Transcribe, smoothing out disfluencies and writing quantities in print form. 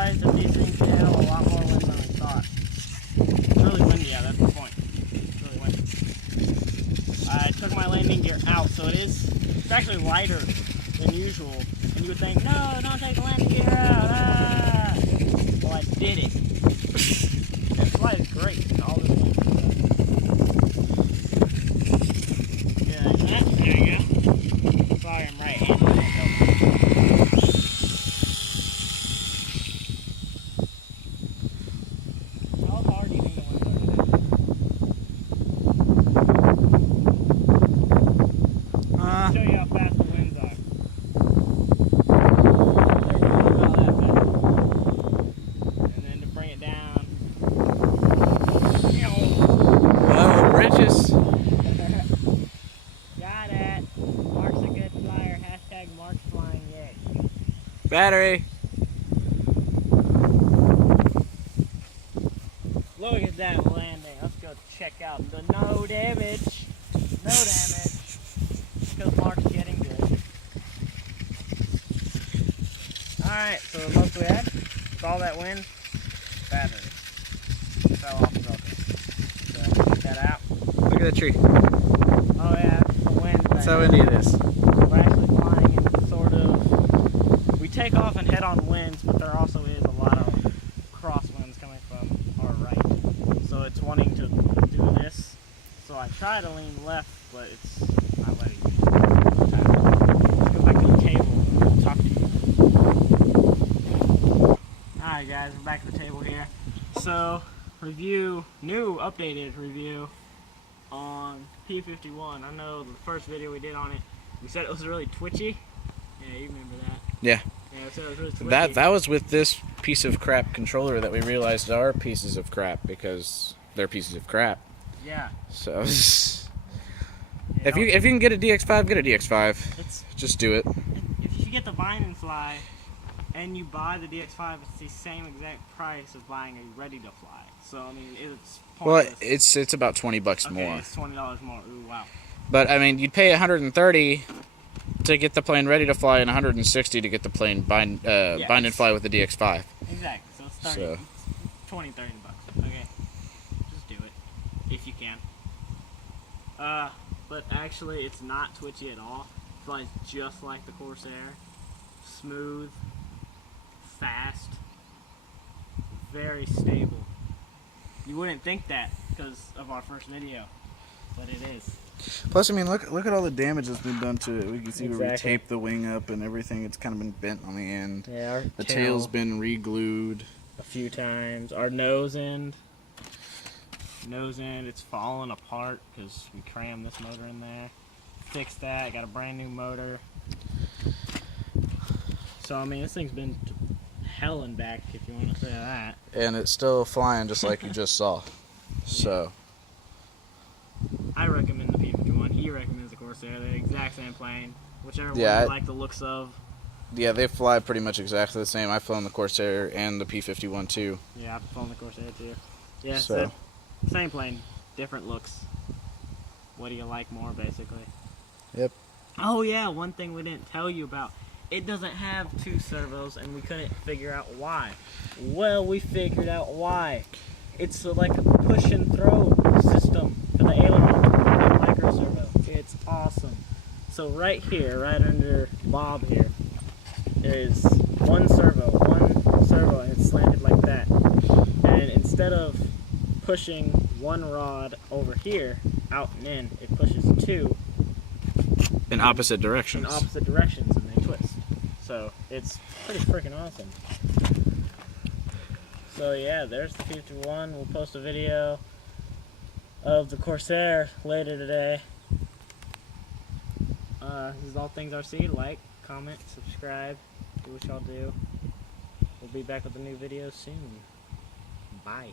surprised that these things handle a lot more wind than I thought. It's really windy, yeah, that's the point. It's really windy. I took my landing gear out, so it's actually lighter than usual. And you would think, no, don't take the landing gear out. Ah! Well, I did it. That flight is great. All this wind. Yeah, there you go. Sorry, I'm right-handed. How hard do you think the wind's going to show you how fast the winds are. And then to bring it down. Hello, bridges. Got it. Mark's a good flyer. Hashtag Mark's flying yay. Battery. Look at that landing. Let's go check out the no damage. No damage. Because Mark's getting good. Alright, so the most we had, with all that wind, battery. Fell off the broken. So, check that out. Look at that tree. Oh yeah, the wind. That's how windy it is. We're actually flying in sort of, we take off and head on winds, but there also is a lot of crosswinds coming from our right. So it's wanting to do this. So I try to lean left, but it's not letting me. Let's go back to the table and talk to you. Alright guys, we're back at the table here. So, new updated review on P-51. I know the first video we did on it, we said it was really twitchy. Yeah, you remember that. Yeah. Yeah, we said it was really twitchy. That was with this piece of crap controller that we realized are pieces of crap because they're pieces of crap. Yeah. So if you can get a DX5, get a DX5. Just do it. If you get the Vine and Fly and you buy the DX5, it's the same exact price of buying a ready to fly. So I mean, it's pointless. Well, it's about $20 okay, more. It's $20 more. Ooh, wow. But I mean, you'd pay $130 to get the plane ready to fly and $160 to get the plane bind and fly with the DX5. Exactly. So it's 30, So. it's 20, 30 bucks. Okay. Just do it if you can. But actually, it's not twitchy at all. It flies just like the Corsair. Smooth, fast, very stable. You wouldn't think that because of our first video, but it is. Plus, I mean, look at all the damage that's been done to it. We can see where we Exactly. taped the wing up and everything. It's kind of been bent on the end. Yeah, The tail's been re-glued a few times. Our nose end, it's falling apart because we crammed this motor in there. Fixed that. Got a brand new motor. So I mean, this thing's been to hell and back, if you want to say that. and it's still flying just like you just saw. So I recommend the P-51. He recommends the Corsair. They're the exact same plane. Whichever one you like the looks of. yeah, they fly pretty much exactly the same. I've flown the Corsair and the P-51 too. Yeah, I've flown the Corsair too. Yeah, So. Same plane, different looks. What do you like more, basically? Yep. Oh yeah, one thing we didn't tell you about. It doesn't have 2 servos, and we couldn't figure out why. Well, we figured out why. It's like a push and throw system for the aileron and micro servo. It's awesome. So right here, right under Bob here, is one servo, and it's slanted like that. And instead of pushing one rod over here, out and in, it pushes 2 In opposite directions. and they twist. So it's pretty freaking awesome. So yeah, there's the P-51. We'll post a video of the Corsair later today. This is all things RC. Like, comment, subscribe, do what y'all do. We'll be back with a new video soon. Bye.